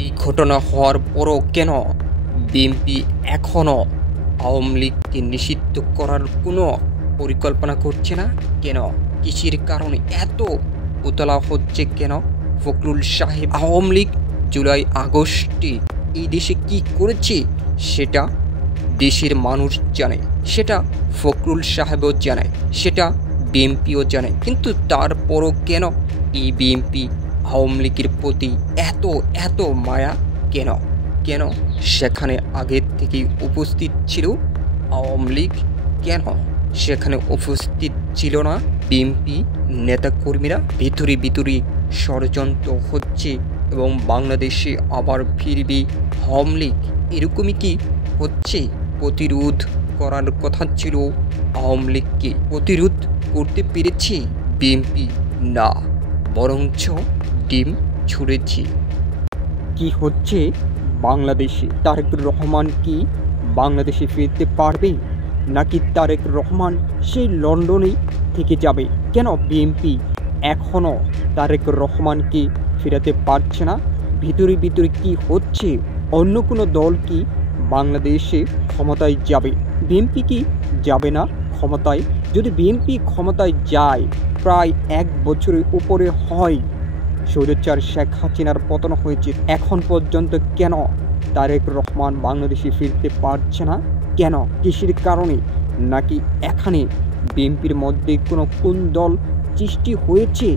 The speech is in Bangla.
এই ঘটনা হওয়ার পরও কেন বিএনপি এখনও আওয়ামী লীগকে নিষিদ্ধ করার কোনো পরিকল্পনা করছে না? কেন? কিসের কারণে এত উতলা হচ্ছে কেন? ফখরুল সাহেব আওয়ামী লীগ জুলাই আগস্টে এই দেশে কি করেছে সেটা দেশের মানুষ জানে, সেটা ফখরুল সাহেবও জানে, সেটা বিএনপিও জানে। কিন্তু তারপরও কেন এই বিএনপি আওয়ামী লীগের প্রতি এত এত মায়া কেন? কেন সেখানে আগের থেকেই উপস্থিত ছিল আওয়ামী লীগ? কেন সেখানে উপস্থিত ছিল না বিএনপি নেতাকর্মীরা? ভিতরে ভিতরে ষড়যন্ত্র হচ্ছে এবং বাংলাদেশে আবার ফিরবে আওয়ামী লীগ, এরকমই কি হচ্ছে? প্রতিরোধ করার কথা ছিল আওয়ামী লীগকে, প্রতিরোধ করতে পেরেছে বিএনপি? না, বরঞ্চ ডিম ছুঁড়েছে। কি হচ্ছে বাংলাদেশে? তারেক রহমান কি বাংলাদেশে ফিরতে পারবে, নাকি তারেক রহমান সেই লন্ডনেই থেকে যাবে? কেন বিএনপি এখনও তারেক রহমানকে ফেরাতে পারছে না? ভিতরে ভিতরে কি হচ্ছে? অন্য কোনো দল কি বাংলাদেশে ক্ষমতায় যাবে? বিএনপি কি যাবে না ক্ষমতায়? যদি বিএনপি ক্ষমতায় যায়, প্রায় 1 বছরের উপরে হয় স্বৈরাচার শেখ হাসিনার পতন হয়েছে, এখন পর্যন্ত কেন তারেক রহমান বাংলাদেশে ফিরতে পারছে না? কেন? কিসের কারণে? নাকি এখানে বিএনপির মধ্যে কোনো কোন দল সৃষ্টি হয়েছে